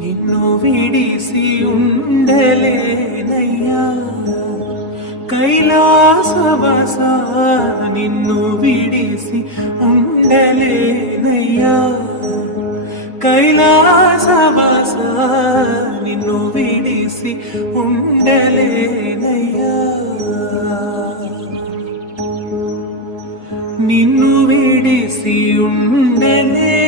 నిన్ను విడిసి ఉండలేనయ్యా కైలాసవాస, నిన్ను విడిసి ఉండలేనయ్యా కైలాసవాస, నిన్ను విడిసి ఉండలేనయ్యా. నిన్ను విడిసి ఉండలే